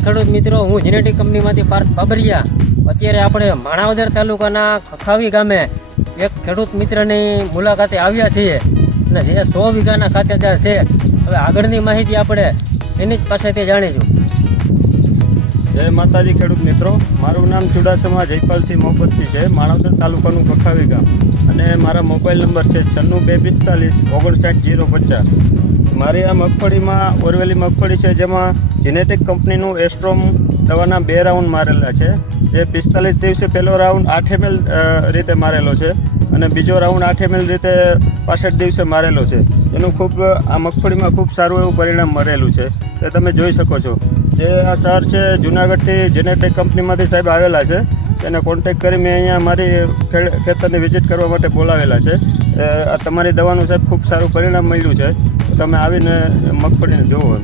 નમસ્કાર ખેડૂત મિત્રો, હું જેનેટિક કંપનીમાંથી પાર્થ બાબરિયા. અત્યારે આપણે માણાવદર તાલુકાના ખખાવી ગામે એક ખેડૂત મિત્રની મુલાકાતે આવ્યા છીએ અને જે 100 વીઘાના ખાતેદાર છે. હવે આગળની માહિતી આપણે એની જ પાસેથી જાણીશું. જય માતાજી ખેડૂત મિત્રો, મારું નામ ચુડાસમા જયપાલસિંહ મોહબ્બતસિંહ છે. માણાવદર તાલુકાનું ખખાવી ગામ અને મારા મોબાઈલ નંબર છે 9625459050. મારી આ મગફળીમાં ઓરવેલી મગફળી છે, જેમાં જેનેટિક કંપનીનું એસ્ટ્રોમ દવાના 2 રાઉન્ડ મારેલા છે. જે 45 દિવસે પહેલો રાઉન્ડ 8 ml રીતે મારેલો છે અને બીજો રાઉન્ડ 8 ml રીતે 65 દિવસે મારેલો છે. એનું ખૂબ આ મગફળીમાં ખૂબ સારું એવું પરિણામ મળેલું છે. તે તમે જોઈ શકો છો. જે આ સર છે જુનાગઢથી જેનેટિક કંપનીમાંથી સાહેબ આવેલા છે. તેને કોન્ટેક્ટ કરી મેં અહીંયા મારી ખેતરની વિઝિટ કરવા માટે બોલાવેલા છે. આ તમારી દવાનું સાહેબ ખૂબ સારું પરિણામ મળ્યું છે. તમે આવીને મગફળીને જુઓ.